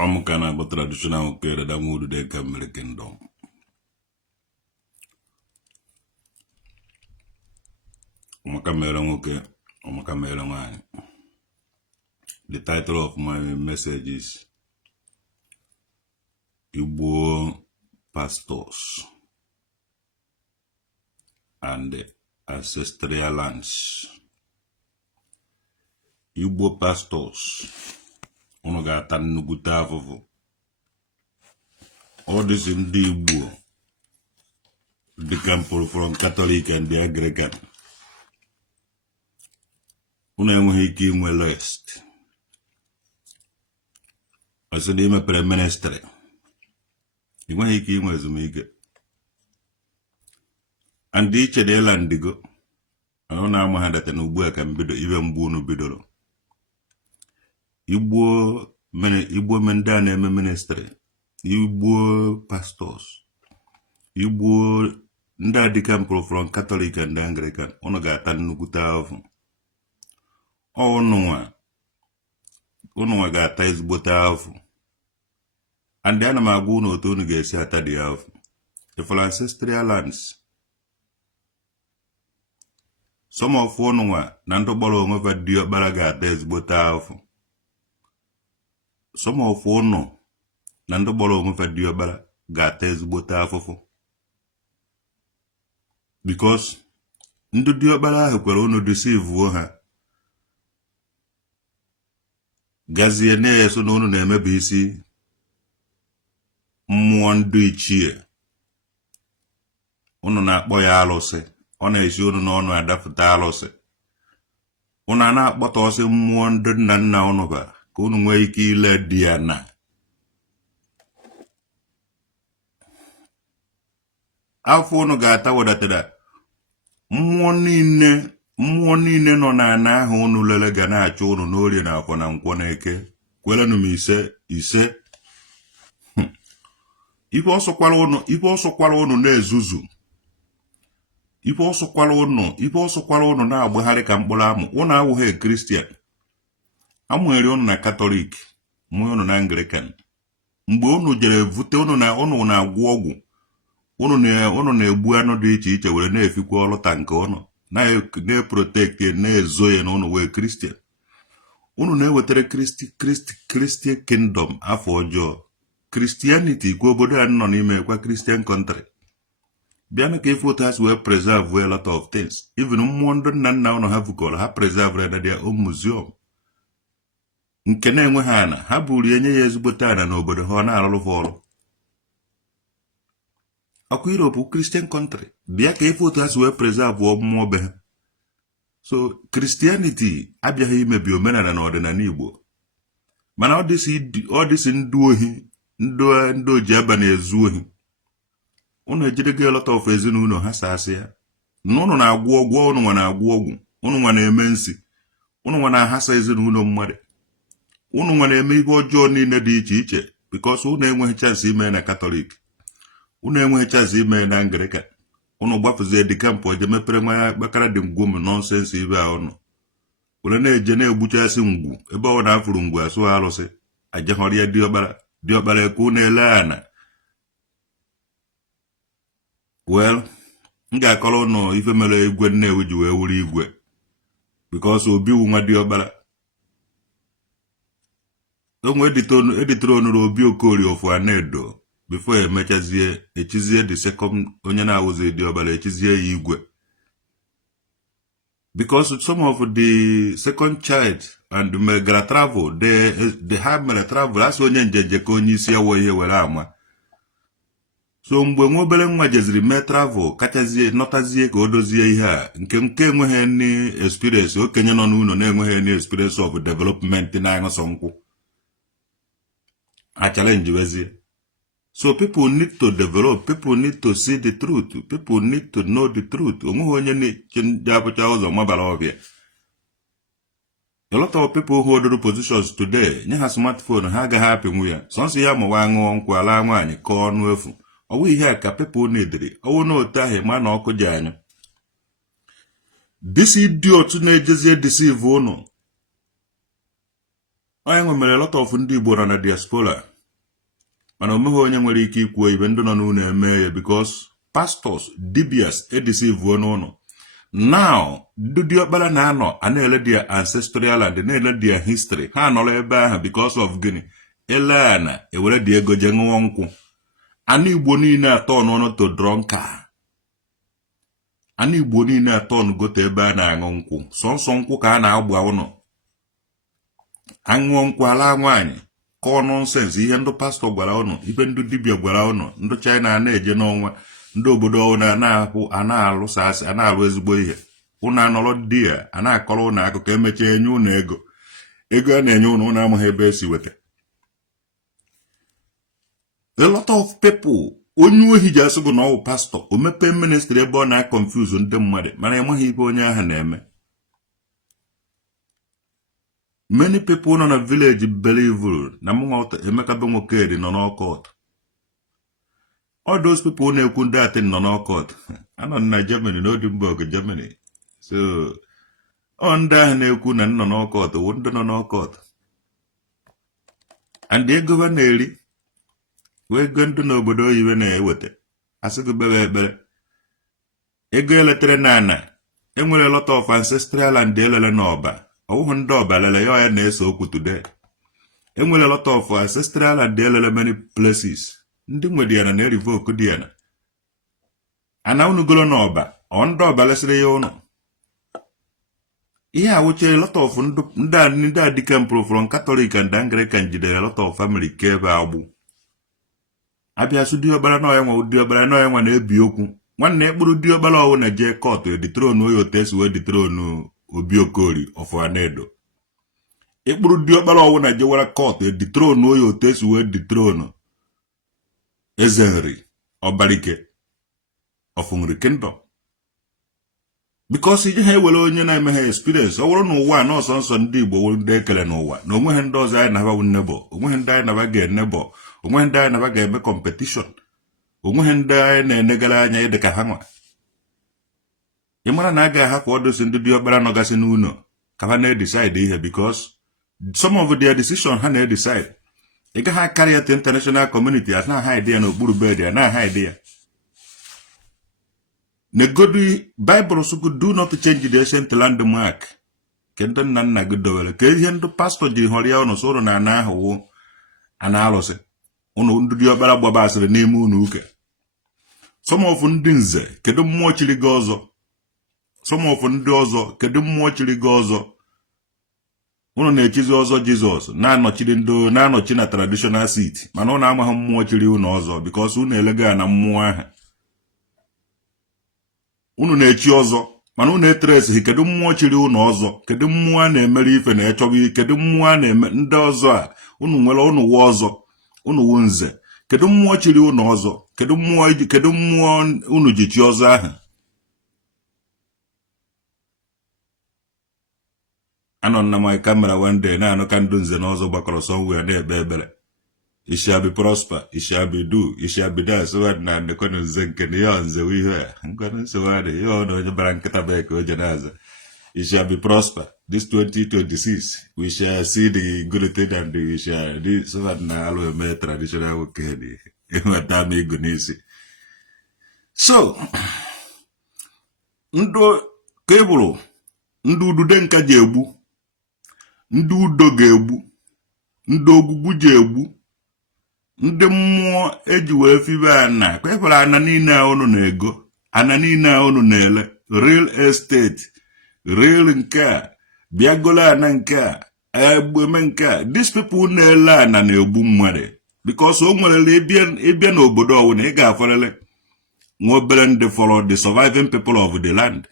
Amukana but traditional care that would de Camel Kingdom. The title of my message is Igbo Pastors and Ancestral Lands. Igbo Pastors. Ono ga-ata nnukwu afụfụ. All this in the Igbo, the camp from Catholic and the Anglican. Una enweghị ike inwe rest. Ọsọ n'ime prime ministry. Enweghị ike inwe ezumike. And iche de landigo. Ọ na-ama ha data na ugbu a ka mbido ibe mgbu unu bidoro. Igbo ndị a na-eme ministry. Igbo pastors. Igbo ndị a dị camp from Catholic and Anglican. Unu ga-ata nnukwu afụfụ. Unu nwa ga-ata ezigbote afụ. And ana m agwa unu otu unu ga-esi ata dị afụ. For ancestral lands. Some of unu nwa na ndị gbara onwe fa dị ọkpara ga-ata ezigbote afụ. Some of unu na ndị gbara onwe fa dị ọkpara ga-ata ezigbote afụfụ. Because ndị dị ọkpara ahụ kwere unu deceive ha. Gazie na-eso na unu na-emebe isi mmụọ ndị ichie. Unu na-akpọ ya alụsị. Ọ na-esi unu n'ọnụ adapụta alụsị. Unu na-akpọta ọsị mmụọ ndị nna nna unu bara ka unu nwee ike ile dị ya na. Afọ unu ga-ata wedatara mmụọ niile nọ n'ana ahụ unu lele ga na-achọ unu n'orie na afọ na nkwọ na eke. Kwelenu m ise. Ife ọsọkwara unu na-ezuzu. Ife ọsọkwara unu na-agbagharị ka mkpụrụ amụ. Unu awụghị Christian. Amụgheri unu na Catholic, mụ unu na Anglican. Mgbe unu jere vute unu na-agwọ ọgwụ. Unu na-egbu anụ dị iche iche were na-efikwa ọlụta nke unu. Na-protect na-ezo ya na unu wee Christian. Unu na-ewetara Christian kingdom afọ ọjọọ. Christianity kwa obodo a nọ n'ime kwa Christian country. Bịanụ ka ife otu ha si wee preserve a lot of things. Even mmụọ ndị nna nna unu ha vukọrọ ha preserve na their own museum. Nke na-enwe ha ana ha buru enye ya ezigbote ana n'obodo ha na-arụrụ ọrụ. Akwa Europe Christian country. Bịa ka ife otu ha si wee preserve mmụọ be ha. So Christianity abịaghị imebi omenala na ọdịnala Igbo. Mana ọ dịsị ndị ohi ndị oji aba na-ezu ohi. Unu ejidego a lot of ezinụlọ ha saasị ya. Na unu na-agwọ ọgwụ, unu nwa na-agwọ ọgwụ, unu nwa na-eme nsi, unu nwa na-ahasa ezinụlọ mmadụ. Unu nwa na-eme ihe ọjọọ niile dị iche iche because unu enweghị chance ime na Catholic. Unu enweghị chance ime na Anglican. Unu gbafuzie dị kampụ eje mepere nwa bakara dị ngwom nonsense ibe a unu. Were na-eje na-egbuchasị ngwu ebe ọ na-afụrụ ngwu asụ arụsị. Ajehọrịa diọkpara eke unu ele ana. Well, m ga-akọrọ unu ife mere igwe Nnewi ji wee wuru igwe. Because obi wu nwa diọkpara. Onwe editor onuru Obi Okorie ofu Anedo. Before echizie the second onye na-awụzi diọkpara echizie ya igwe. Because some of the second child and megara travel, they have mere travel as onye njeje ka onye isi ewo ihe were ama. So mgbe nwa obere nwa jeziri mee travel kachazie nọtazie ka o dozie ihe a nke enweghị any experience okenye nọ n'ụlọ na-enweghị any experience of development na-aṅụsọ nkwụ. A challenge wezie. So people need to develop, people need to see the truth, people need to know the truth. Onweghị onye na-eche abụcha ụzọ mabara ọbịa. A lot of people who hold positions today, nye ha smartphone ha agaghị apịnwu ya. Sọnsọ ya mụwa aṅụọ nkwụ ala nwaanyị ka ọnụ efu. Ọwụ ihe a ka people na-edere. Ọwụ na otu ahụ ma na ọkụ ji anyụ. This idiot na-ejezie deceive unu. onye nwere a lot of ndị Igbo nọ na diaspora mana o meghị onye nwere ike ikwu ibe ndị nọ n'ụlọ eme ya because pastors dibias edeceive n'ụlọ. Now ndị diokpara na-anọ a na-ele dia ancestral land na-ele dia history ha nọrọ ebe ahụ because of gịnị ele ana ewere dị ego je ṅụọ nkwụ. Ana Igbo niile atọ n'ọnụ to drunker. Ana Igbo niile atọ n'gote ebe a na-aṅụ nkwụ sọnsọ nkwụ ka a na-agba ụnọ aṅụọ nkwụ ala nwaanyị kọọ nonsense ihe ndị pastọ gwara ụnụ ibe ndị dibịa gwara ụnụ ndị China na-eje n'ọnwa ndị obodo ọwụna na-ahụ a na-alụsa asị a na-alụ ezigbo ihe ụnụ anọrọ di ya a na-akọrọ ụnụ akụkọ emechaa enye ụnụ ego a na-enye ụnụ amaghị ebe esi weta. A lot of people onye ohi ji asị gụ na ọwụ pastọ o mepee ministry ebe ọ na-confuse ndị mmadụ mana ịmaghị ibe onye ahụ na-eme. Many people nọ na village believe na mụnwa Emeka be nwoke dị nọ n'ọkọt. All those people na-ekwu ndị atị nọ n'ọkọt anọ na Germany na Edinburgh Germany. So ọ ndị ahụ na-ekwu na nọ n'ọkọt wụ ndị nọ n'ọkọt and ego na-eri wee ego ndị n'obodo oyibo na-eweta asị gị kpere ekpere ego eletere na ana enwere a lot of ancestral land elele n'ọba ọwụhụ ndị ọba lele ya na-ese okwu today. Enwere a lot of ancestral land elele many places ndị nwere ya na revoke dị ya ana unu golo n'ọba ọ ndị ọba lesịrị ya ụnụ ihe awụche a lot of ndị adịka from Catholic and Anglican jidere a lot of family ka ebe agbụ abịa sụ diọkpara na ọya diọkpara na ọya na-ebi okwu nwanne ekpuru diọkpara ọwụ na jee court editronu oyo tesu editronu Obi Okori of Anedo. Ekpuru diọkpara ọwụ na jewara court editronu oyo tesu editronu Ezenri Obarike of Nri Kingdom because ije ha ewere onye na-eme ha experience ọ bụrụ n'ụwa na ọsọ nsọ ndị Igbo were ndị ekele n'ụwa na onweghị ndị ọzọ anyị na-aba nnebo onweghị ndị anyị na-aba ga-enebo onweghị ndị anyị na-aba ga-eme competition onweghị ndị anyị na-enegara anya ịdị ka ha nwa. Ị mara na a ga-ahapụ ọdụsị ndị diọkpara nọgasị n'ụlọ ka ha na-edecide ihe because some of their decision ha na-edecide ị gaghị akarị ya international community as na-aha ide ya n'okpuru bed ya na-aha ide ya negodi Bible sụgo do not change the ancient landmark ke ndị nna nna gị dowere ka ihe ndị pastọ ji họrọ ya ụnụ soro na ana ahụ a na-alụsị ụnụ ndị diọkpara gbabasịrị n'ime ụnụ ụka. Some of ndị nze kedu mmụọ chiri gị ọzọ some of ndị ọzọ kedu mmụọ chiri gị ọzọ ụnụ na-echizi ọzọ Jizọs na-anọchi na traditional seat mana ụnụ amaghị mmụọ chiri ụnụ ọzọ because ụnụ elega na mmụọ ahụ ụnụ na-echi ọzọ mana ụnụ eteresighị kedu mmụọ chiri ụnụ ọzọ kedu mmụọ a na-emere ife na echọghị kedu mmụọ a na-eme ndị ọzọ a ụnụ nwere ụnụ wụ ọzọ ụnụ wụ nze kedu mmụọ chiri ụnụ ọzọ kedu mmụọ ụnụ ji chi ọzọ ahụ. Anọ na my camera one day na-anụ ka ndị nze na ọzọ gbakọrọ somewhere na-ekpe ekpere it shall be prosper it shall be do it shall be done so na ndekọnụ nze nke na ya nze ihe a ngwanụ nsogbu adị ya ọnụ onye bara nkịta bee ka o je na-aza it shall be prosper this 2026 we shall see the good thing and we shall do so na alụ eme traditional nwoke dị ịnweta m ego n'isi. So ndụ ka e bụrụ ndị udude nka ji egbu ndị udo ga-egbu ndị ogwugwu ji egbu ndị mmụọ eji wee fibe ana ka efere ana niile a unu na-ego ana niile a unu na-ele real estate real nke a bịagolo ana nke a egbeme nke a these people na-ele ana na-egbu mmadụ because o nwerele ịbịa n'obodo ọwụna ị ga-afarele nwa obere ndị fọrọ the surviving people of the land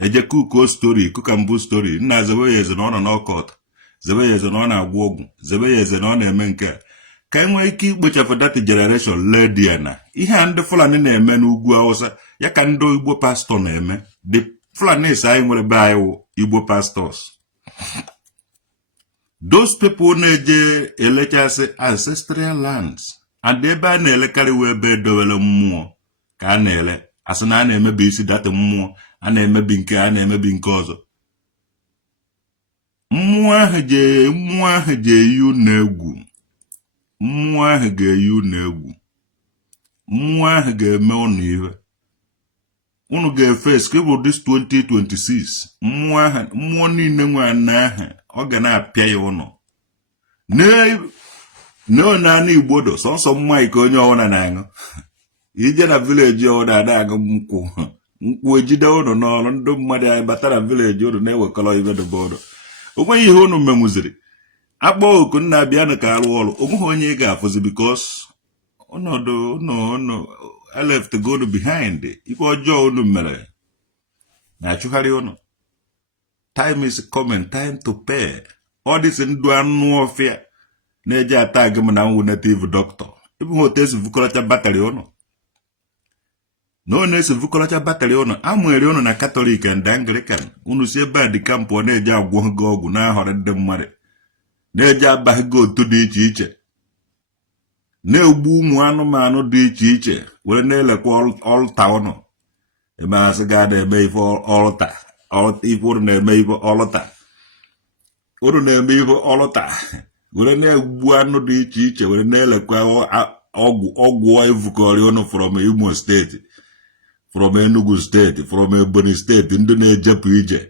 eje kuko story kukambu story nna zebe ya eze na ọ nọ n'ọkọt zebe ya eze na ọ na-agwọ ọgwụ zebe ya eze na ọ na-eme nke a ka enwee ike ikpochapụ that generation ledi ya na ihe a ndị Fulani na-eme n'ugwu Hausa ya ka ndị Igbo pastọ na-eme the Fulanis anyị nwere be anyị wụ Igbo pastors. Those people na-eje elechasị ancestral lands and ebe a na-elekarị wee ebe edowere mmụọ ka a na-ele asị na a na-emebi isi data mmụọ a na-emebi nke a na-emebi nke ọzọ. mmụọ ahụ ga-eyi unu egwu. Mmụọ ahụ ga-eyi unu egwu. Mmụọ ahụ ga-eme unu ihe. Unu ga-efes ka bụ this 2026. Mmụọ niile nwe ana ahụ ọ ga na-apịa ya unu. Naanị Igbo do sọsọ mmanya ka onye ọwụna na-aṅụ. Ije na vileji ọwụna ada-aṅụ nkwụ ejide unu n'ọrụ. Ndị mmadụ anyị batara vileji unu na-ewekọrọ ibe dị bọọdụ. O nweghị ihe unu menwuziri. Akpọ oku nna bịa ka arụ ọrụ. O nweghị onye ị ga-afụzi because I left to go behind. Ife ọjọọ unu mere na-achụgharị unu. Time is coming, time to pay. All this ndụ anụ ọfịa na-eji atag m na nwụ native doctor. Ibu hote esi vukọrọcha batrị unu. Na ọ na-esi vukọrọcha batrị unu, amụere unu na Catholic and Anglican. Unu si ebe a dị kampụ na-eji agwọ gị ọgwụ na-ahọrọ ndị mmadụ. Na-eji abaghị gị otu dị iche iche. Na-egbu ụmụ anụmanụ dị iche iche were na-elekwa ọlta unu. Ebe asị ga na-eme ife ọlta. Ife unu na-eme ife ọlta. Unu na-eme ife ọlta. Were na-egbu anụ dị iche iche were na-elekwa ọgwụ evukọrị unu from Imo steeti, from Enugu steeti, from Ebonyi steeti, ndị na-ejepụ ije.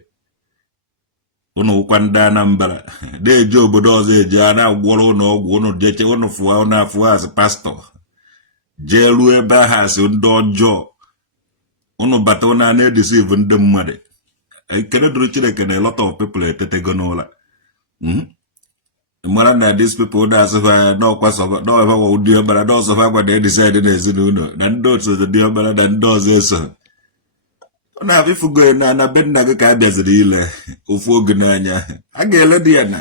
Unu ụkwa ndị Anambra na-eje obodo ọzọ eje a na-agwọrọ unu ọgwụ unu jeche unu fụa unu afụ asị pastọ jee ruo ebe ahụ asị ndị ọjọọ unu bata unu a na-edisive ndị mmadụ. Ekele dịrị Chineke na a lot of people etetego n'ụla. Mara na these people na-asịfa n'ọkwa sọba n'ọba wa ụdị ọbara n'ọsọfa agwa na-edicide n'ezinụlọ na ndị otu dị ọbara na ndị ọzọ eso. Ọ na-abịfugo na be nna gị ka a bịaziri ile ofu oge n'anya. A ga-ele dị ya na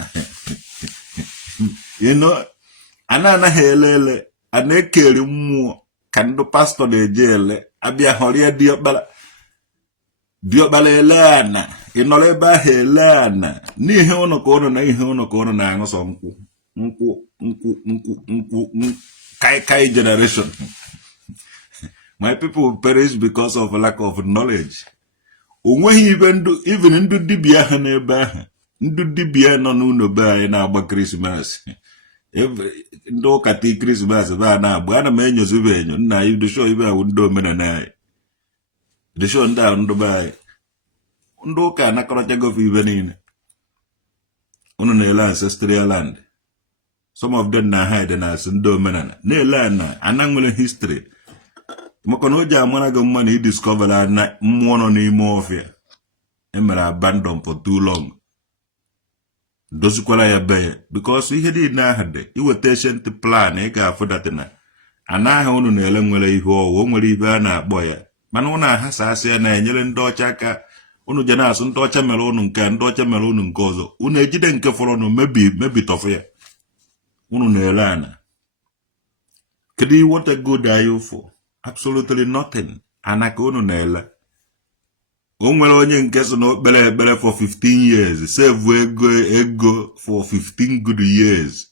a na-anaghị ele a na-ekeri mmụọ ka ndị pastọ na-eje ele abịa họrịa diọkpara ele ana ị nọrọ ebe ahụ ele ana n'ihe ụnụ ka ụnụ na ihe ụnụ ka ụnụ na-aṅụ sọ nkwụ kai generation. My people perish because of lack of knowledge. Onweghị even ndị dibịa ha n'ebe ahụ. Ndị dibịa nọ n'ụlọ be anyị na-agba Krismas. Ndị ụka tii Krismas be a na-agba. Ana m enyozibe enyo nna anyị dịshọ ibe ahụ ndị omenala anyị. Dịshọ ndị ahụ ndị be anyị. Ndị ụka anakọrọchago ibe niile. Unu na-ele ancestral land. Some of them na hide na asị ndị omenala. Na-ele ana nwere history. Maka na o ji amara gị mma na idiscover na mmụọ nọ n'ime ọfịa emere abandon for too long. Dozikwara ya be ya because ihe niile ahụ dị iweta ancient plan ị ga-afụ datina ana ahụ unu na-ele nwere ihe ọwụ o nwere ihe a na-akpọ ya mana unu ahasa asị ya na-enyere ndị ọcha aka. Unu je na-asụ ndị ọcha mere unu nke ndị ọcha mere unu nke ọzọ unu ejide nke fọrọ unu mebi tọfụ ya. Unu na-ele ana kedu what a good are you for? Absolutely nothing. Anaka unu na-ele. O nwere onye nke so n'okpere ekpere for 15 years save ego for 15 good years.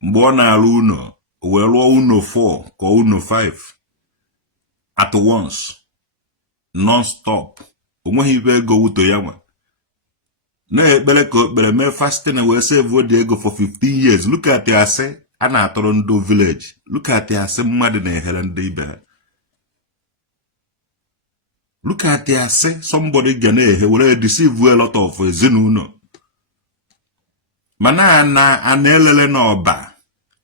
Mgbe ọ na-arụ uno o wee rụọ uno 4 ka uno 5 at once non-stop. O nweghị ibe ego wuto ya nwa na-ekpere ka okpere mee fasting wee save dị ego for 15 years. Look at ya asị a na-atọrọ ndị village. Look at ya asị mmadụ na-ehere ndị ibe ha. Look at ya say somebody gana were deceive a lot of ezinụlọ. Mana ana-elele n'ọba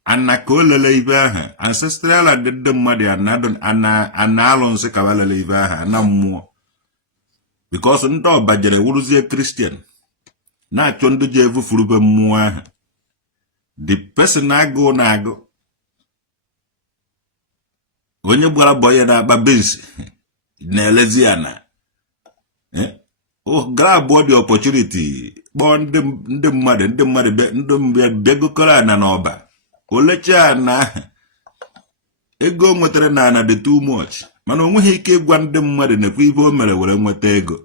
ana ka o lele ibe ahụ ancestral and ndị mmadụ ana-alụ nsị ka lele ibe ahụ na mmụọ because ndị ọba jere wuruzie Christian na-achọ ndị ji evufurube mmụọ ahụ. The person na-agụ onye gbara bọya na-akpa bensi na-elezi ana grab the opportunity kpọọ ndị mmadụ bịagokọrọ ana n'ọba olecha ana ahụ ego nwetara na ana dị too much mana o nweghị ike ịgwa ndị mmadụ na-ekwe ibe o mere were nweta ego.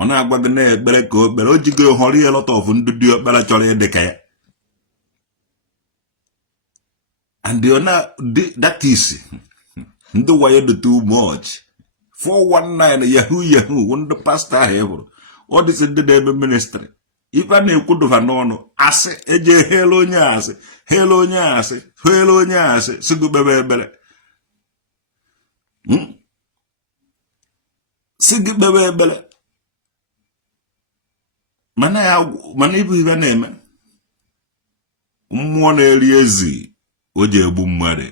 Ọ na-agwa gị na-ekpere ka o kpere o jigo họrọ ihe lot of ndị dị okpere chọrọ ịdị ka ya and that is ndị wayo dị too much 419 yahoo ndị pastọ ahụ hụrụ ọ dịsị ndị na-eme ministry ife a na-ekwudoba n'ọnụ asị eje hele onye asị hele onye asị hele onye asị sigo kpebe ekpere sigo kpebe ekpere mana ibu ife na-eme mmụọ na-eri ezi o ji egbu mmadụ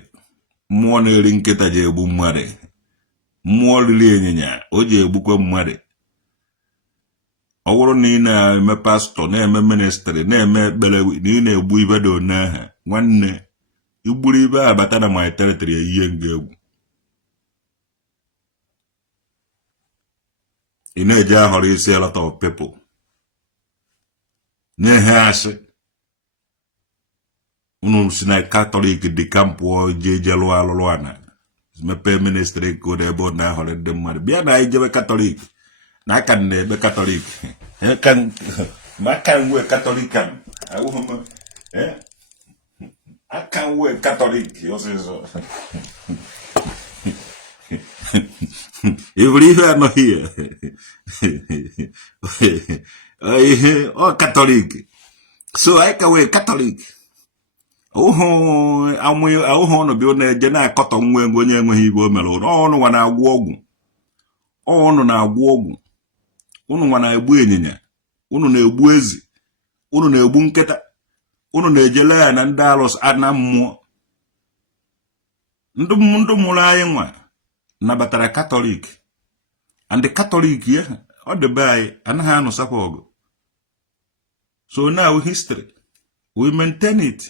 mmụọ na-eri nkịta ji egbu mmadụ mmụọ riri ịnyịnya o ji egbukwa mmadụ ọ bụrụ na ị na-eme pastọ na-eme ministrị na-eme ekpere na ị na-egbu ibe dị one aha nwanne igburu ibe a bata na my territory eyihe nga egwu ị na-eje ahọrọ isi a lot of people na-ehe asị unu si na katọlik dị kampụ je lụọ alụlụ ana mepee ministrị ka ọ ebe ọ na-ahọrọ ndị mmadụ bịa na anyị jebe katọlik na aka na-ebe katọlik aka nwe katọlik aka nwe katọlik ọsịsọ ịbụrụ ihe anọghị ya ihe ọ katọlik so anyị ka wee katọlik ahụhụ ọnụ bịa na-eje na-akọtọ nwa ego onye enweghị ibe o mere ụlọ ọnụ nwa na-agwụ ọgwụ ọnụ na-agwụ ọgwụ unu nwa na-egbu ịnyịnya unu na-egbu ezi unu na-egbu nkịta unu na-ejele ya na ndị arụsị ana mmụọ ndụ mụrụ anyị nwa nabatara katọlik and katọlik ya ọ dị be anyị anaghị anụsakwa ọgụ so now history we maintain it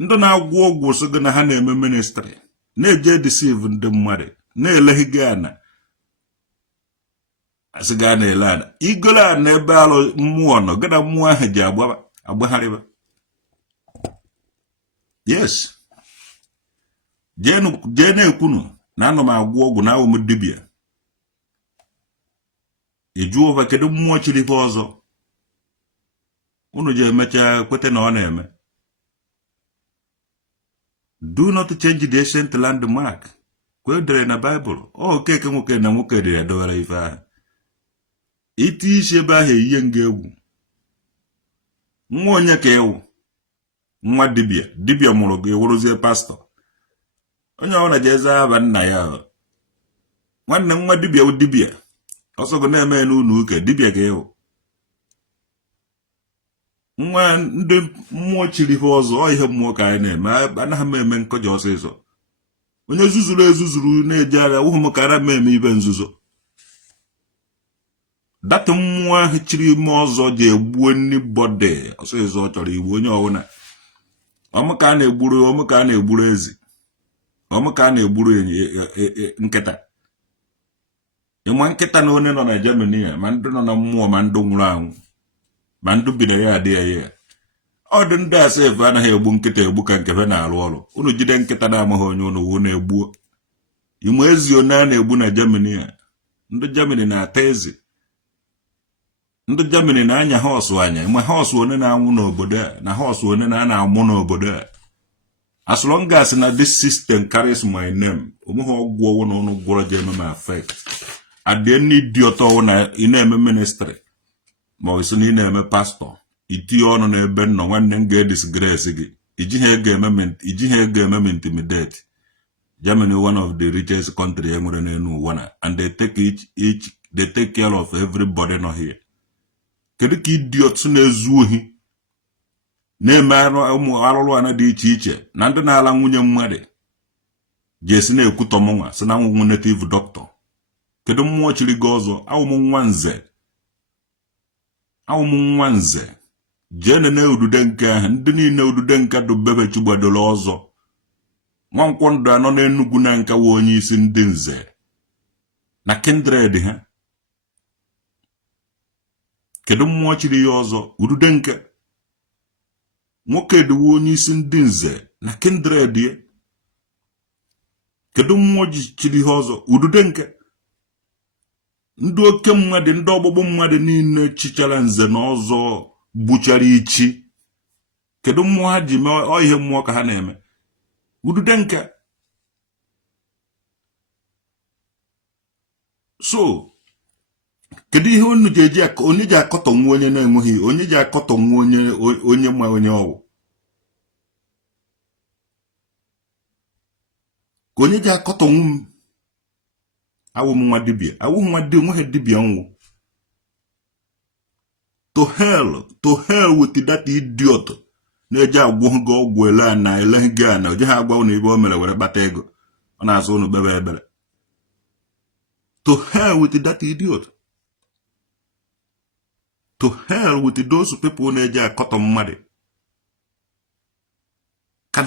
ndị na-agwụ ọgwụ so gị na ha na-eme ministry na-eje deceive ndị mmadụ na-eleghị gị ana asị gaa na-ele ana igolo a na ebe alụ mmụọ nọ gị na mmụọ ahụ ji agbagharịba yes jee na-ekwunu na anọ m agwụ ọgwụ na awụ m dibịa ịjụ ụva kedu mmụọ chiri ife ọzọ unu ji emecha kwete na ọ na-eme do not change the ancient landmark kwedere na Bible okeke nwoke na nwoke dị edowere ife ahụ iti isi ebe ahụ eyihe nga egwu nwa onye ka ewu nwa dibịa mụrụ gị wụrụzie pastọ onye ọbụla ji eze aba nna ya nwanne nwa dibịa ọsọgụ na-eme n'ụlọ ụka dibịa ka ewu nwa ndị mmụọ chiri ife ọzọ ihe mmụọ ka anyị na-eme anaghị m eme nkọja ọsịsọ onye zuzuru ezuzuru na-eje agha wụhụ m kara m eme ibe nzuzo data mmụọ ahụ chiri ime ọzọ ji egbuo nni bọde ọsịsọ ọ chọrọ igbu onye ọbụla ọmụ ka a na-egburu ezi ọmụ ka a na-egburu nkịta ịma nkịta na onye nọ na Germany ya ma ndị nọ na mmụọ ma ndị nwụrụ anwụ ma ndụ bi na ya adịghị ya ọ dị ndị asef anaghị egbu nkịta egbu ka nke fe na-arụ ọrụ unu jide nkịta na-amaghị onye unu wụ na-egbuo ime ezi onye a na-egbu na Germany ya ndị Germany na-ata ezi ndị Germany na-anya họsụ anya ma họsụ onye na-anwụ n'obodo a na họsụ onye na-amụ n'obodo a as long as na this system carries my name ụmụha ọgwụ ọwụ na ụnụ gwọrọ je eme m affect adị ndị dị ọtọ na ị na-eme ministry ma ọ sị na ị na-eme pastọ itinye ọnụ n'ebe nọ nwanne m ga-edisgrace gị ijighị ego eme m intimidate Germany one of the richest country e nwere n'elu ụwa na and they take care of everybody nọ here kedu ka idiot na-ezu ohi na-eme ụmụ arụrụ ana dị iche iche na ndị na-ala nwunye mmadụ ga-esi na-ekwutọ m nwa si na nwụ native doctor kedu mmụọ chiri gị ọzọ awụ m nwa nze jee nene udude nke ahụ ndị niile udude nka dobebe chigbadoro ọzọ nwankwọ ndụ anọ n'Enugu na nka wa onye isi ndị nze na kindred ha kedu mmụọ chiri ya ọzọ udude nke nwoke eduwe onye isi ndị nze na kindred ya kedu mmụọ chiri ha ọzọ udude nke ndị oke mmadụ ndị ọgbụgbụ mmadụ niile chichara nze na ọzọ gbuchara ichi kedu mmụọ ha ji mee ihe mmụọ ka ha na-eme udude nke so kedu ihe unu ga-eji onye ji akọtọ nwa onye na-enweghị onye ji akọtọ nwa onye ma onye ọwụ ka onye ji akọtọ nwa m awụ m nwa dibịa awụ nwa dị nweghị dibịa nwụ to hell with that idiot na-eji agwụ gị ọgwụ ele a na eleghị gị a na oje ha agwa ụnụ ebe o mere were kpata ego ọ na-azụ ụnụ kpebe ebere to hell with that idiot to hell with those people na-eji akọtọ mmadụ ka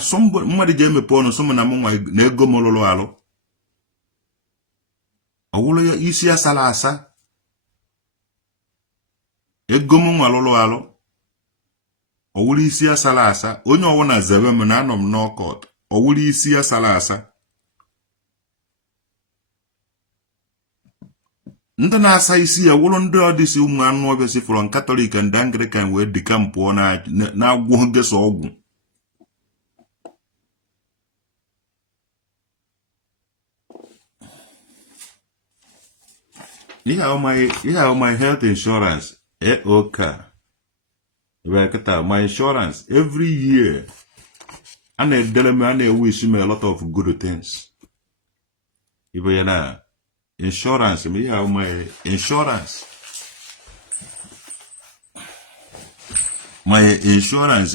mmadụ ji emepe ọnụ sọmụ na m nwa na ego m lụrụ alụ ọwụrụ ya isi asala asa ego m nwa lụrụ alụ ọwụrụ isi asala asa onye ọwụna zebe m na anọ m n'ọkọt ọwụrụ isi asala asa ndị na-asa isi ya wụrụ ndị ọdịsi ụmụ anụ ọbịa si fọrọ Katọlik ndị Anglican wee dịka m pụọ na-agwụ gesa ọgwụ ihe ahụ my health insurance AOK my insurance every year a na-edere m a na-ewish me a lot of good things ibe ya na insurance me have my insurance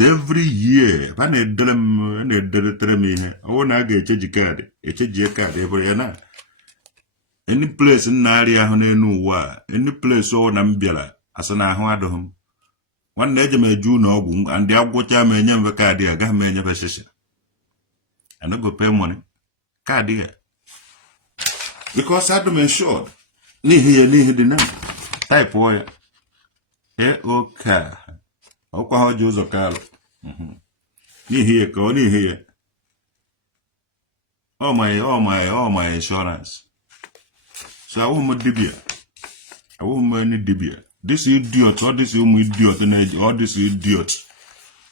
every year ba na-edere m ihe ọ na ga-echeji kaadị ebe ya na any place na-arị ahụ n'elu ụwa any place ọ na m bịara asa na ahụ adịghị m nwanne eje m eju na ọgwụ ndị agwụcha m enye m kaadị agaghị m enye shisha I no go pay money kaadị ya because I'm insured n'ihi dị na type ya AOK ọkwa ha ji ụzọ kalụ n'ihi ya ka ọ n'ihi ya all my insurance so I won't dibia I won't any dibia this idiot all this idiot all this idiot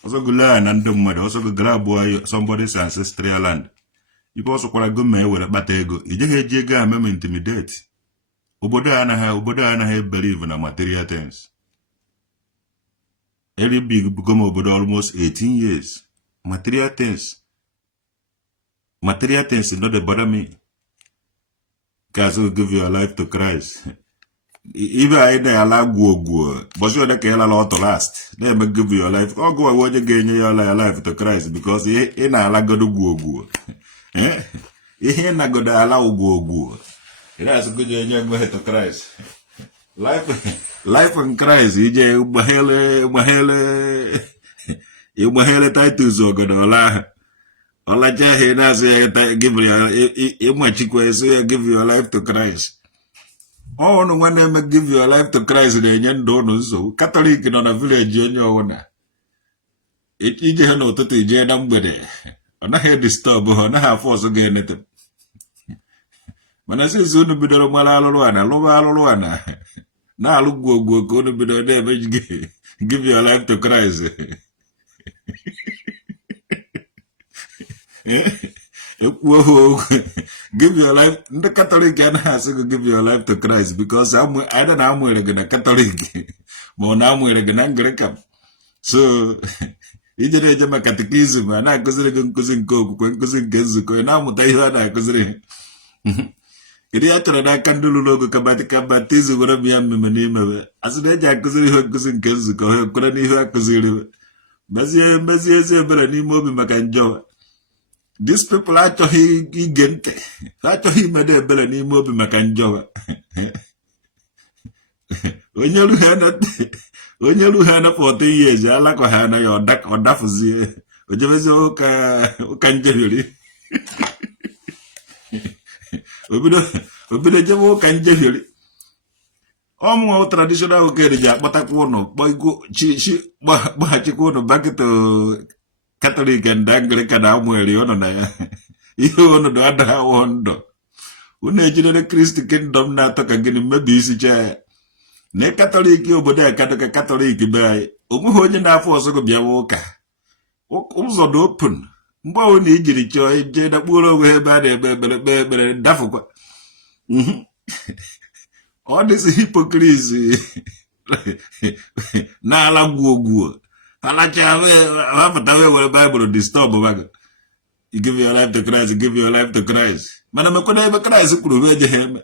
also go learn and the mother also go grab somebody's ancestral land you also kwara go me were kpata ego ije eji ego a meme intimidate obodo anaghị believe na material things every big become obodo almost 18 years material things not the bother me guys will give your life to Christ even I dey ala go but you dey la lot last let me give your life go away gain your life to Christ because e na ala godo go ihe na godo ala go it has good enye go to Christ life in Christ ije gbahele titles ogodo la jahe na say give your life to Christ. Oh no one ever give your life to Christ na enye ndụ no so Catholic nọ na village onye ọwụna ije ha n'ụtụtụ ije na mgbede ọ naghị disturb ha na ha force ga enete mana sị unu bidoro mara alụrụ ana na alụgwogwo ka unu bidoro na-eme give your life to Christ give your life ndị Catholic anaghị asị gị give your life to Christ because either na amụere gị na Catholic ma ọ na-amụere gị na Anglican so ije na-eje ma catechism a na-akụziri gị nkụzi nke okwukwe nkụzi nke nzukọ na-amụta ihe a na-akụziri ịdị ya chọrọ n'aka ndị lụrụ ogo ka baptizim were m ya mmemme n'imebe asị na eji akụziri ihe nkụzi nke nzukọ ha kwere n'ihe akụziri mezie ezi ebere n'ime obi maka njọ these people achọghị ige ntị achọghị imede ebere n'ime obi maka njọ onye ru ha na 14 years alakọ ha na ya ọdafuzie ojebezi ụka njehiri obido jebe ụka njehiri ọmụnwa traditional okere ji akpọtakwa ụnụ gbaghachikwa ụnụ back to Catholic and Anglican amụere ụnụ na ya ihe ọnọdụ adaghị awụ ndụ unu ejidere Kristi kingdom na-atọ ka gịnị mmebi isi cha na Catholic obodo a kadọ ka Catholic be anyị onweghị onye na-afọ ọsọ gị bịawa ụka ụzọ dị open mgbe ahụ na ijiri chọọ ije dakpuoro onwe ebe a na-eme ekpere dafụkwa All this hypocrisy. Na ala guo. Alacha we Bible disturb baga. You give your life to Christ, you give your life to Christ. Mana me kona ebe Christ kuru weje heme.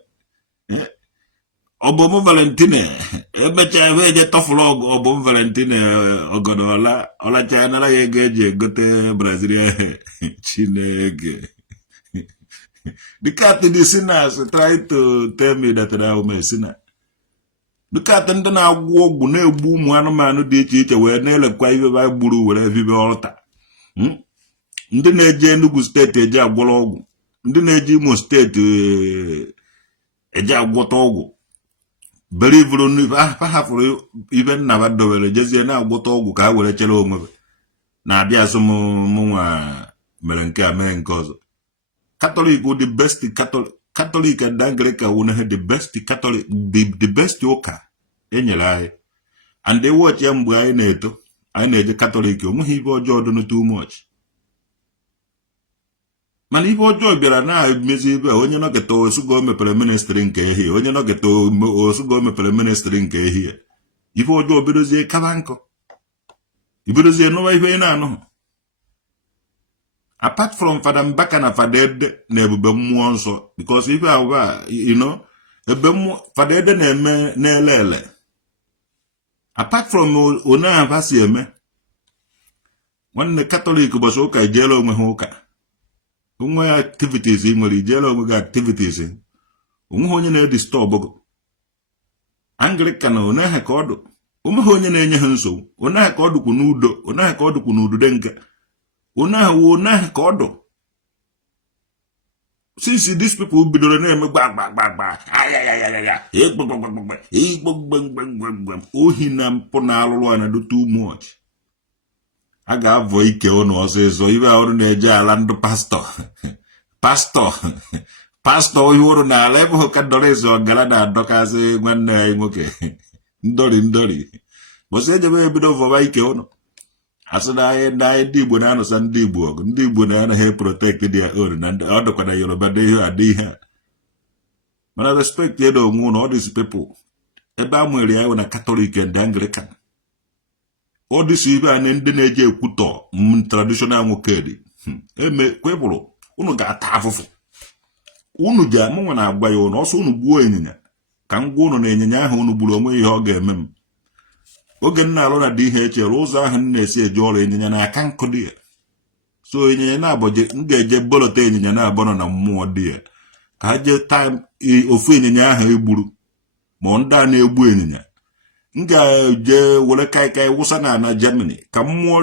Obomu Valentine. Ebecha weje toflog obomu Valentine ogodola. Ola chana la yegeje gote Brazilia Chinege. The cat in the sinners try to tell me that I am a sinner. The cat and then I walk no boom one man did it where nail quite by buru wherever you altar. Ndị na-eje Enugu steeti eje agwọrọ ọgwụ, ndị na-eje Imo steeti eje agwọta ọgwụ, belivuru hafụrụ ibe nna ba dobere jezie na-agwọta ọgwụ ka ha were chere onwe na-abịa asụ mụnwa mere nke a mere nke ọzọ. Catholic the best Catholic and Anglican won the best Catholic the best ụka enyere anyị, and they watch ya mgbe anyị na-eto anyị na-eje Catholic onweghị ibe ọjọọ dị too much. Mana ibe ọjọọ bịara na-emezi ibe onye nọketa osugo mepere ministry nke ehihie, onye nọketa osugo mepere ministry nke ehihie, ibe ọjọọ bidozie kaba nkọ, ibidozie nụwa ibe ị na-anụ. Apart from Fada Mbaka na Fada Ede na ebube mmụọ nsọ, because ibe awa, you know, ebe mmụọ Fada Ede na-eme na-ele. Apart from one ahụ si eme, nwanne Catholic ụbọchị ụka ijele onwe ha ụka. Onwe activities nwere ijele onwe gị activities. Onwe onye na-edisturb gị. Anglican one ha ka ọdụ. Onwe onye na-enye ha nsogbu. One ha ka ọdụkwu n'udo, one ha ka ọdụkwu n'udude nke. One ha ka ọdụ. Since these people bidoro na-eme gba ohi na mpụ na alụlụ ana do too much. A ga-avọ ike ụnụ ọsịsọ ibe ọrụ na-eje ala ndụ pastọ ihe ụrụ n'ala ebe ụka Doris ọgara na-adọkasị nwanne anyị nwoke ndori bọsị ejebe ebido vọba ike ụnụ asị na anyị ndị Igbo na-anụsa ndị Igbo ọgụ, ndị Igbo na-anaghị protect their own na ọ dịkwa na Yoruba dị ihe adị ihe mana respect ya na onwe ụnụ all these people ebe a nwere ya na Catholic and Anglican. All this ibe ndị na-eje ekwutọ traditional nwoke dị kwebụrụ unu ga-ata afụfụ, unu ji amụnwa na-agwa ya ụnụ ọsọ unu gbuo ịnyịnya ka m gwa unu na ịnyịnya ahụ unu gburu onwe ihe ọ ga-eme m. Oge nna alụ na dị ihe echere ụzọ ahụ m na-esi eje ọrụ ịnyịnya na aka nkụ dị ya, so ịnyịnya na-abọje m ga-eje bolota ịnyịnya na-abọnọ na mmụọ dị ya ka ha jee time ofu ịnyịnya ahụ egburu ma ndị a na-egbu ịnyịnya. M ga-eje were kaikai wụsa na Germany ka mmụọ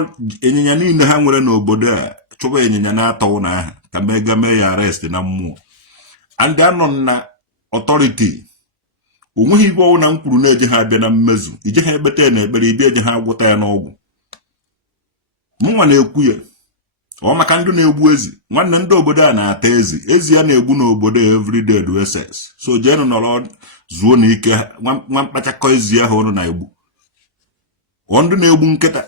ịnyịnya niile ha nwere n'obodo a chụba ịnyịnya na-atọ na aha ka mega mee ya arrest na mmụọ. And anọ na authority onweghị ibe ọwụ na m kwuru na-eje ha abịa na mmezu, ije ha ekpete na ekpere ibe eje ha agwụta ya n'ọgwụ. Mụnwa na-ekwu ya ọ maka ndị na-egbu ezi, nwanne ndị obodo a na-ata ezi ya na-egbu n'obodo everyday do SS. So jeenụ nọrọ zuo na ike nwa mkpachakọ ezi ahụ ụnụ na-egbu. Ndị na-egbu nkịta,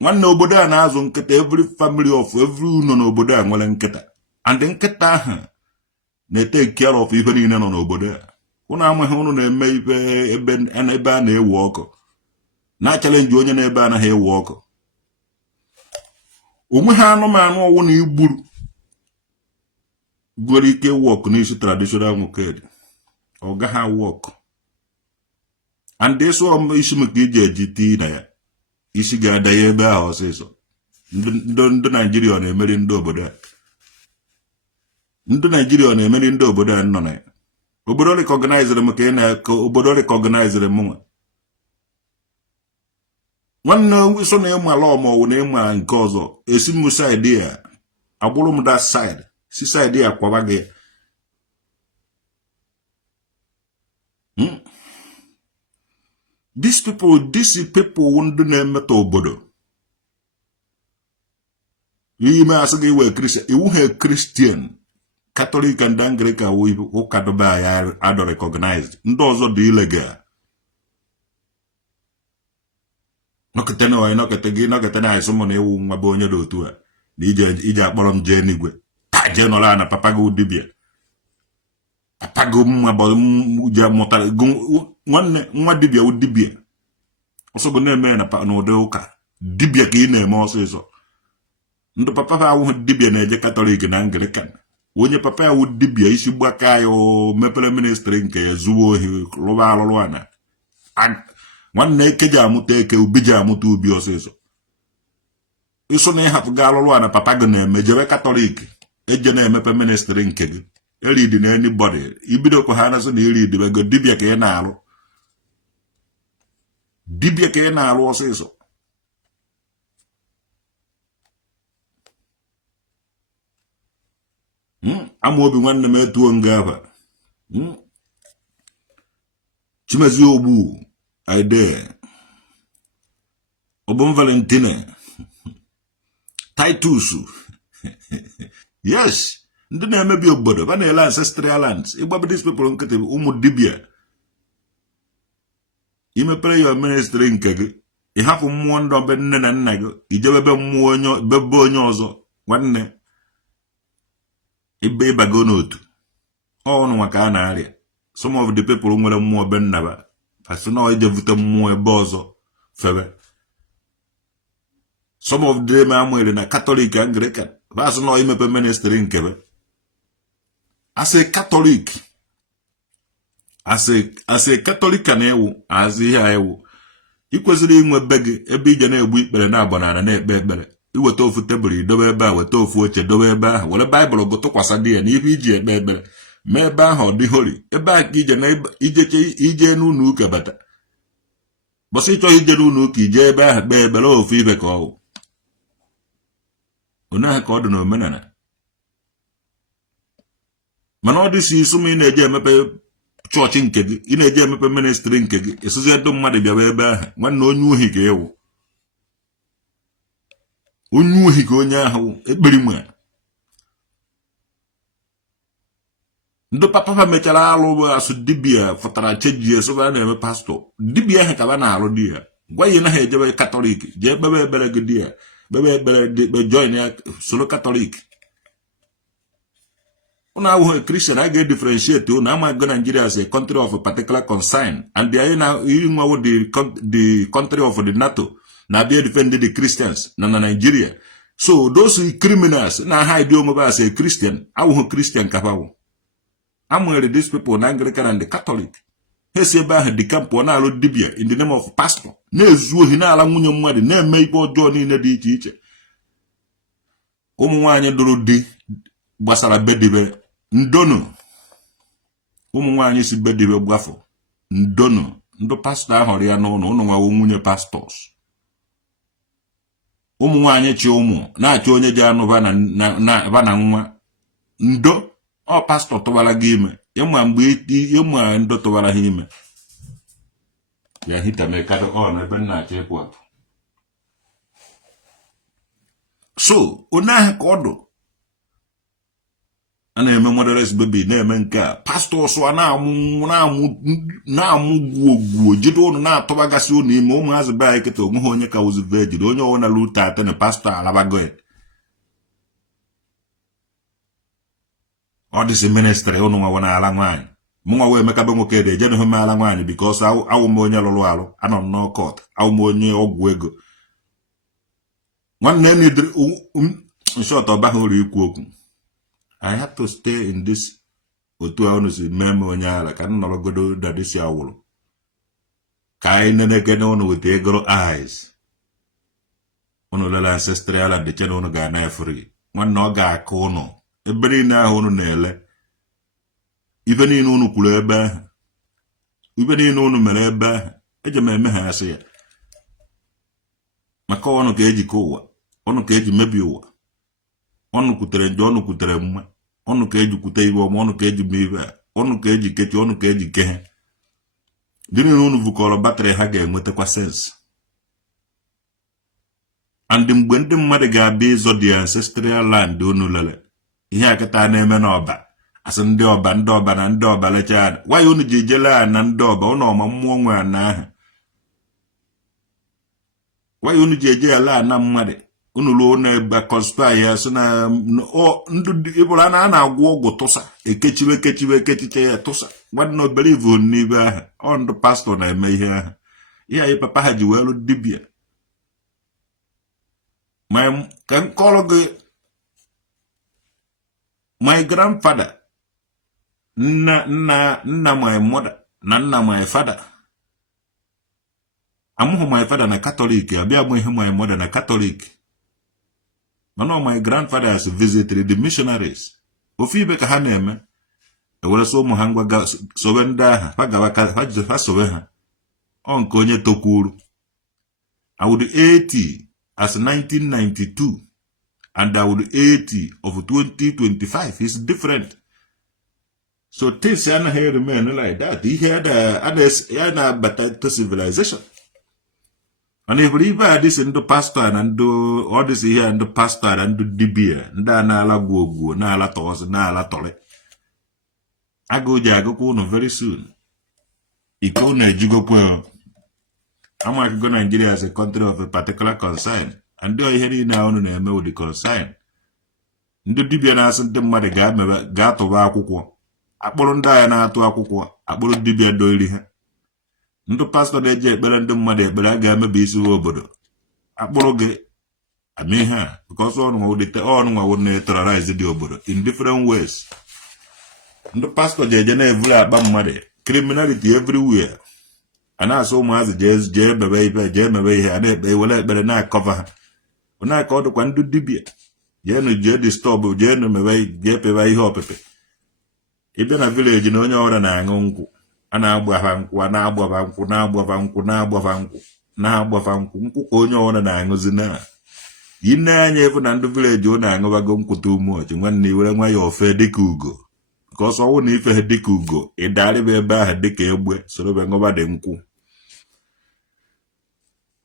nwanne obodo a na-azụ nkịta, every family of every ụnọ n'obodo a nwere nkịta, and nkịta ahụ na-take care of ife niile nọ n'obodo a. Ụnụ amaghị ụnụ na-eme ife ebe a na-ewe ọkụ na-achalenji onye na-ebe anaghị ewe ọkụ. Onwe ha anụmanụ ọwụ na igburu gwere ike wọk n'isi traditional nwoke dị ọ gaghị wọk, and ịsụ isi maka iji eji tii na ya isi ga-ada ya ebe ahụ ọsịsọ. Ndị Naijiria na-emeri ndị obodo a, ndị Naijiria na-emeri ndị obodo a nọ na ya. Obodo recognizere m ka ị na-eke obodo recognizere m nwa nwanne so na ịma ala ọmọwụ na ịma nke ọzọ esi m side ya agbụrụ m that side si side ya kwaba gị. These people ndị na-emeta obodo ime asị gị iwe Christian iwu ha Christian Catholic and Anglican ụka dobe ya adọ recognized, ndị ọzọ dị illegal. Nọkete na onye nọkete na asụmụ na ewu nwa bụ onye dị otu a na ije akpọrọ m jee n'igwe ta jee nọrọ na papa gị dibịa Pago mma ja motara nwanne nwa dibia u dibia oso go na-eme na ode ụka dibia ka ị na-eme ọsịsọ ndị papa ha awụ dibia na-eje katọlik na Anglican onye papa ya wụ dibia isi gbaka ya mepere ministry nke ya zuo ohi lụba alụrụ ana nwanne eke ji amụta eke ubi ji amụta ubi ọsịsọ iso na ịhapụ ga alụrụ ana papa gị na-eme jebe katọlik eje na-emepe ministry nke gị eridi na anybody ibido ko ha na-asị na eridi bego dibia ka ị na-alụ dibia ka ị na-alụ ọsịsọ Amobi nwanne m etuo nga aba Chimezi ogbu aide Obon Valentine Titus yes ndị na-emebi obodo ba na-ele ancestral lands ịgbaba these people nkịtị ụmụ dibia imepere ya ministry nke gị ịhapụ mmụọ ndị obe nne na nna gị ijebebe mmụọ onye bebe onye ọzọ nwanne ibe ịbago n'otu ọnụ maka a na-arịa some of the people nwere mmụọ be nna ba pasino ijevute mmụọ ebe ọzọ febe some of them amụere na Catholic Anglican basị nọ imepe ministry nkebe as a Catholic as a Catholic na ewu as ihe a ewu ikwesịrị inwe be gị ebe ije na-egbu ikpere na-agbanara na-ekpe ekpere iweta ofu tebụl idobe ebe a weta ofu oche dobe ebe ahụ were Baịbụl gụ tụkwasị dị ya na ihe iji ekpe ekpere ma ebe ahụ ọ dị holi ebe a ka ije na ije n'ụlọ ụka bata bọsị ịchọghị ije n'ụlọ ụka ije ebe ahụ kpee ekpere ofu ibe ka ọ onye ahụ ka ọ dị n'omenala mana ọ dịsi isu ma ị na-eje emepe chọọchị nke gị ị na-eje emepe ministri nke gị esozi edo mmadụ bịawa ebe ahụ nwanne onye uhi ka ewu onye uhi ka onye ahụ ekperi nwe ndị papa mechara alụ bụ asụ dibia fụtara chejie soba na-eme pastọ dibia ahụ ka ba na-alụ di ya gwa ihe na ha ejebe katọlik jee kpebe ekpere gị di ya kpebe ekpere dị join ya soro katọlik una awụ Christian a ga-differentiate una amago Nigeria as a country of a particular concern and they now inwawo the country of the NATO na be defend the Christians na Nigeria so those criminals na hide onwe as a Christian awụ Christian kapawo amwere these people na Anglican and the Catholic hesi ebe ahụ dị kampụ na alụ dibia in the name of pastor na-ezu ohi na ala nwunye mmadụ na-eme ikpe ọjọọ niile dị iche iche ụmụ nwaanyị dụrụ di gbasara bedibe ndono ụmụ nwaanyị si bedibe gbafọ ndono ndị pastọ ahụrụ ya n'ụlọ ụnụ nwawo nwunye pastọs ụmụ nwaanyị chi ụmụ na-achọ onye ji anụ ba na nwa ndo ọ pastọ tụwara gị ime ịma mgbe ịma ndo tụwara ha ime ya hitamekado ọ na ebe nna-achọ ịkwụ apụ so onye ahụ ka ọ dụ a na-eme moderate baby na-eme nke a pastọs a na-amụ gwuo jide ụnụ na-atụbagasị ụnụ ime ụmụazị be anyị kịta onweghị onye ka ozi vejid onye ọwụ na luta atọ na pastọ alabago ọ dịsị ministri ụnụ nwawo na ala nwaanyị mụ nwa wee emeka be nwoke dị eje n'ihu m ala nwaanyị bikos awụ m onye lụrụ alụ anọ m n'ọkọt awụ m onye ọgwụ ego nwanne nidiri nshọt ọbaghị ụlọ ikwu okwu I have to stay in this otu ahụ si mee m onye ala ka m nọrọgodo dadisi awụrụ ka anyị nenegene ụnụ weta egoro eyes ụnụ lele ancestral ala dịche na ụnụ ga-ana efri nwanne ọ ga-akụ ụnụ ebe niile ahụ ụnụ na-ele ife niile ụnụ kwuru ebe ahụ ife niile ụnụ mere ebe ahụ eji m eme ha asị ya maka ọnụ ka eji ka ụwa ọnụ ka eji mebi ụwa ọnụ kwutere nje ọnụ kwutere mma ọnụ ka eji kwute ibe ọma ọnụ ka eji mee ibe a ọnụ ka eji kechi ọnụ ka eji kehe dị niile ụnụ bụkọrọ batrị ha ga-enwetakwa sensị and mgbe ndị mmadụ ga-abịa ịzọ dị ancestral land unu lele ihe akịta na-eme n'ọba asị ndị ọba na ndị ọba lecha waya unu ji ejele a na ndị ọba ụnụ ọma mmụọ nwe na ahụ waya unu ji eje ala na mmadụ unulu na conspire so na ndu ibula na agwọ ọgwụ tụsa ekechiche ya tụsa nwanne no believe n'ibe ahụ ọ ndụ pastor na-eme ihe ahụ ihe anyị papa ha ji welu dibia my grandfather nna my mother na nna my father amụhụ my father na Catholic abịa mụ ihe my mother na Catholic. No, my grandfather has visited the missionaries. Ofi ibe ka ha na-eme ewere so ụmụ ha ngwa sobe ndị aha ha sobe ha ọ nke onye tokwuru. I would 80 as 1992 and I would 80 of 2025 is different. So things anaghị remain like that. Ihe ya na-abata to civilization. And if we buy this into pastor and do all this here and the pastor and do dibia, nda na ala go na ala tos na ala tole. I go no very soon. Iko na jigo I'm like go Nigeria as a country of a particular concern. And do I hear you now on the with the concern? Ndu dibia na asante mmade ga to ba akwụkwọ. Akpọrọ nda ya na atụ akwụkwọ, akpọrọ dibia do iri ha. Ndị pastor na-eje ekpere ndị mmadụ ekpere a ga-emebi isi obodo akpụrụ gị ame ha because ọnụnwa would neutralize the obodo in different ways. Ndị pastor jeje na-evulu akpa mmadụ criminality everywhere a na-asụ ụmụazị jee mebe ihe a na-ekpe were ekpere na-akọva ha na-aka ọdụkwa ndị dibia jee disturb jee mebe jee pebe ihe ọpịpị ịbịa na village na onye ọrịa na-aṅụ nkwụ a na-agbava nkwụ nkwụ ka onye ọwụna na-aṅụzi na ine anya efu na ndị vileji ọ na-aṅụbago nkwụta umeochi nwanne iwere nwa ya ofe dịka ugo ka ọsọ ọwụ na ife dịka ugo ịdarịba ebe ahụ dịka egbe sorobe ṅụba dị nkwụ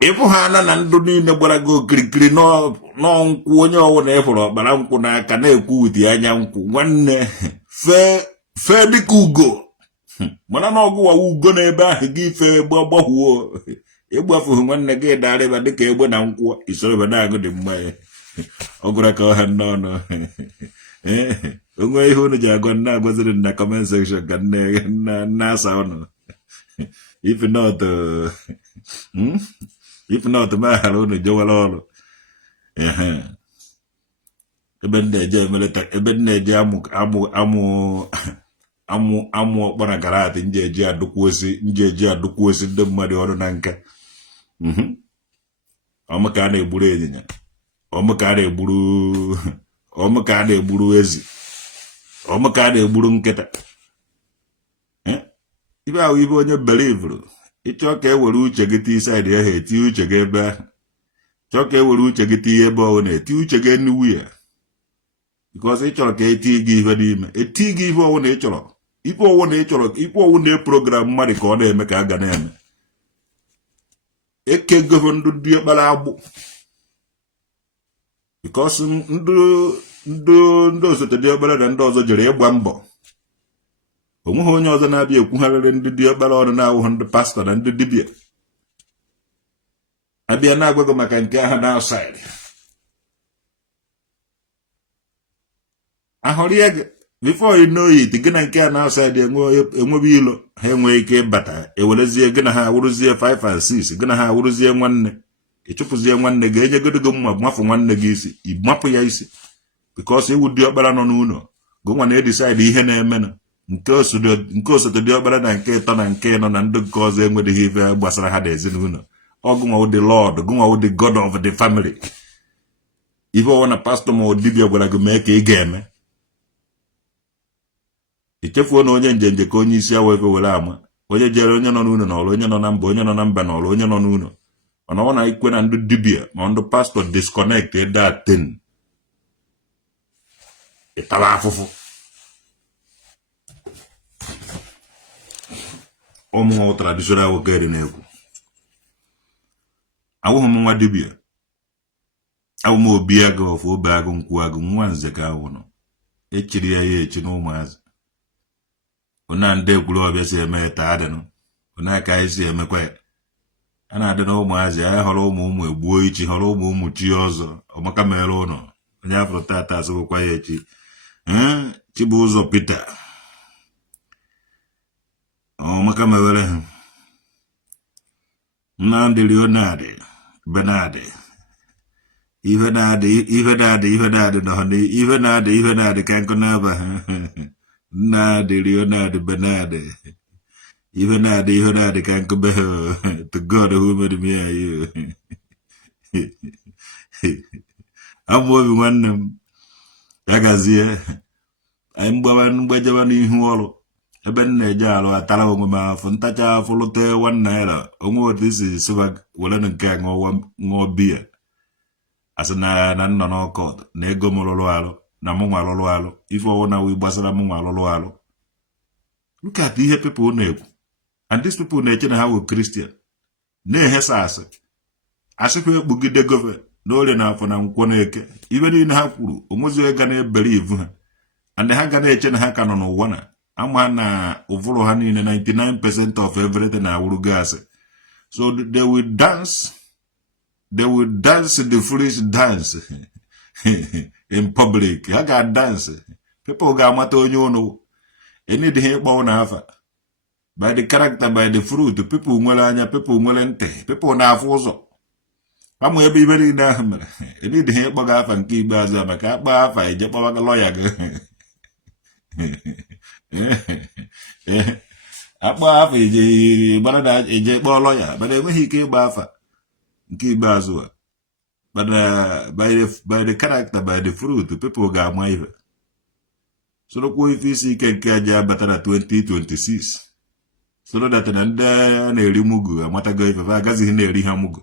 ịfụ ha na ndụ niile gbara go okirikiri nkwụ onye ọwụna ịfụrụ ọkpara nkwụ n'aka na-ekwu witi anya nkwụ nwanne fee dịka ugo mana na ọgụ wawu ugo n'ebe ahụ gị ife gbagbahuo ịgbafughị nwanne gị darịba dịka egbe na nkwụ isorobe na-agụ dị mma ya ọgụra ka ọha n'ọnụ onwe ihe unu ji agwa nna agwaziri na comment section ka nna asa ọnụ if not ma ghara unu jewara ọrụ ebe nna-eje amụ ọkpara garati njeji adụkwuosi ndị mmadụ ọrụ na nka ọmụka a na-egburu ịnyịnya ọmụka a na-egburu ezi ọmụka a na-egburu nkịta ibe ahụ ibe onye belivru ịchọ ka e were uche gị tii saịdị ahụ etinye uche gị ebe ahụ chọọ ka e were uche gị tinye ebe ọhụụ na-etinye uche gị enuwu ya because ị chọrọ ka etinye gị ihe n'ime etinye gị ihe ọwụ na ị chọrọ ife ọwụ na-eprogram mmadụ ka ọ na-eme ka a ga na-eme eke govo ndụ dị ekpara agbụ because ndị osote dị ekpere na ndị ọzọ jere ịgba mbọ onweghị onye ọzọ na-abịa ekwugharịrị ndị dị ekpere ọrụ na-awụghị ndị pastọ na ndị dibịa abịa na-agwago maka nke aha na outside ahụrịa gị before you know it gị na nke a na outside enwebe ilo ha enweghị ike ịbata ewerezie gị na ha awụrụzie 5 and 6 gị na ha awụrụzie nwanne ịchụpụzie nwanne gị enyegodogo mma mafụ nwanne gị isi ịmapụ ya isi because iwu dị ọkpara nọ n'ụlọ gụ nwa na-edecide ihe na-emenụ nke osote dị ọkpara na nke ịtọ na nke ịnọ na ndị nke ọzọ enweghị ife gbasara ha na ezinụlọ ọgụnwa the Lord gụnwa the God of the family ife ọwụ na pastọ ma dibịa gwara gị mee ka ị ga-eme ichefuo na onye njenje ka onye isi awa efe were ama onye jere onye nọ n'ụlọ n'ọrụ onye nọ na mba onye nọ na mba n'ọrụ onye nọ n'ụlọ mana ọ na-ekwe na ndị dibịa ma ndị pastọ disconnect that thing ịtara afụfụ ụmụ traditional wogeri na-ekwu awụghị m nwa dibịa awụ m obi agụ ofu obe agụ nkwụ agụ nwa nze ka awụnụ echiri ya echi na ụmụazị ona ndị ekwuru ọbịa si eme ta adịnụ ona aka anyị si emekwa ya a na-adị na ụmụazị anyị họrọ ụmụ egbuo ichi họrọ ụmụ chi ọzọ ọmaka mere ụnụ onye afro tata asụgokwa ya echi Chibuzo Peter ọmaka mewere ha Nnamdi Leonard Bernard ihe na-adị ka nkụ n'aba Nnamdi Leonard Bernard ihe na-adị ka nkụ be to God who made me and you Amobi nwanne m agazie anyị mgbajaba n'ihu ọrụ ebe m na-eje alụ atara onwe m afọ ntacha afọ lụta $1 onwe otu isi sịba were nke a ṅụọ biya asị na nọ n'ọkọt na ego m rụrụ arụ na mụ nwa rụrụ arụ ife ọwụ na wi gbasara mụ nwa rụrụ arụ look at ihe people na-ekwu and these people na-eche na ha wụ Christian na-ehesa asịkwa ekpugide gọọmenti n'orie na afọ na nkwọ na-eke ibe niile ha kwuru onwezi ga na-ebere ivu ha and ha ga na-eche na ha ka nọ n'ụwa na ama na ụvụrụ ha niile 99% of everything na awụrụ gasị so they will dance the foolish dance in public ha ga-dance people ga-amata onye ụnụ enidịghị ịkpọ ụnụ afa by the character by the fruit people nwere anya people nwere ntị people na-afụ ụzọ amụ ebe ibe niile ahụ mere enidịghị ịkpọ gị afa nke ikpeazụ maka akpa afa eje kpọwa lọya gị akpa afa eje kpọọ lọya mana enweghị ike ịgba afa nke ikpeazụ a mana by the character by the fruit people ga-ama ibe sorokwa ife isi ike nke aja abata na 2026 soro that na ndị na-eri mugu amatago ife fa agazighị na-eri ha mugu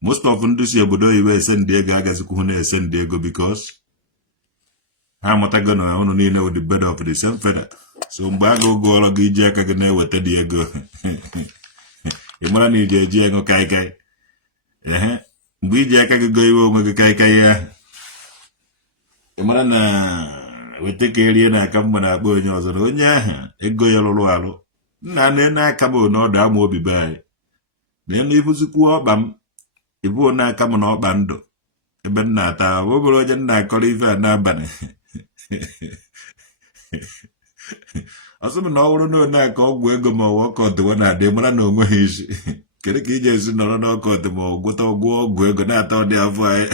most of ndị si obodo oyibo ese ndị ego agazikwu na-ese ndị ego because ha amatago na ụnụ niile with the bed of the same feather so mgbe a ga-ogo ọrụ gị iji aka gị na-eweta dị ego ị mara na iji eji ego kaikai mgbe iji aka gị goo iwe onwe gị kaikai ya ị mara na weta ka erie na aka mgbe na-akpọ onye ọzọ na onye ahụ ego ya lụrụ arụ nna na-aka bụ na ọdụ ama obi be anyị na ibuzikwu ọkpa m ibu n'aka m na ọkpa ndụ ebe m na-ata ọ bụrụ onye nna akọrọ ife a n'abalị ọsọ m na ọ bụrụ na onye aka ọgwụ ego ma ọwa ọkọt we na-adị mara na onwe ha isi kedu ka iji esi nọrọ n'ọkọt ma ọ gwụta ọgwụ ego na-ata ụdị afọ anyị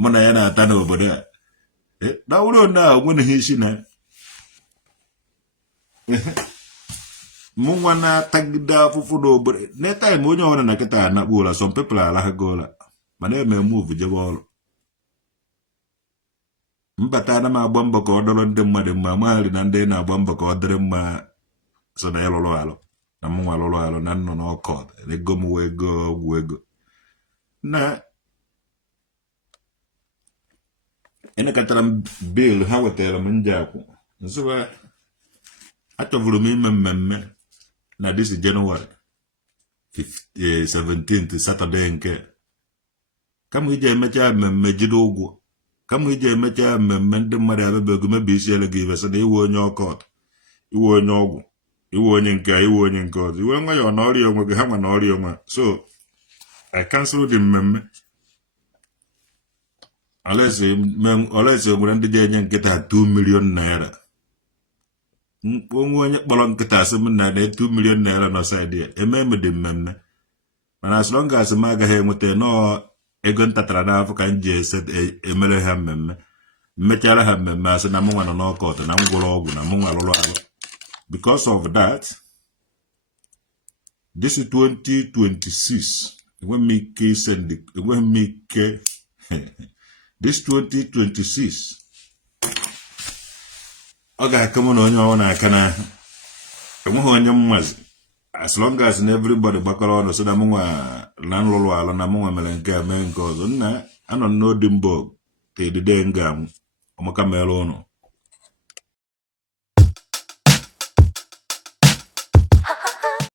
mụ na ya na-ata n'obodo a na bụrụ onye a onwe ha isi na mụ nwa na-atagide afụfụ n'obodo n'etaim onye ọbụla na kịta anakpu ụra some people alahagoola mana eme move jebe ọrụ mbata na m agba mbọ ka ọ dọrọ ndị mmadụ mma maghari na ndị na-agba mbọ ka ọ dịrị mma so na ya lụrụ alụ na mụ nwa lụrụ alụ na nnọ n'ọkọt ego m wee go ọgwụ ego na enekọtara m bil ha wetara m nje akwụ nsoba achọburu m ime mmemme na this January 17th Saturday nke kama iji emecha mmemme jide ụgwọ kama iji emecha mmemme ndị mmadụ abịabego mebi isi ele gị ibesa na iwe onye ọkọt iwe onye ọgwụ iwe onye nke iwe onye nke ọzọ iwe nwa ya na ọrịa onwe gị ha nwa na ọrịa onwe so I cancel the mmemme olesi nwere ndị ji enye nkịta 2 million naira onwe onye kpọrọ nkịta asị m na 2 million naira nọ saịdị ya eme dị mmemme mana as long as m agaghị enweta nọọ ego ntatara n'afọ ka m ji emere ha mmemme mmechara ha mmemme asị na mụnwa nọ n'ọkọt na m gwụrụ ọgwụ na mụnwa lụrụ alụ because of that this is 2026 enweghị m ike this 2026 ọ ga-aka mụ na onye ọwụ na-aka n'ahụ enweghị onye mmazi as long as na everybody gbakọrọ ọnụ so na mụnwa na nlụrụ alụ na mụnwa mere nke a mee nke ọzọ nna anọ n'Odimborg ka edide nga ọmaka mere ụnụ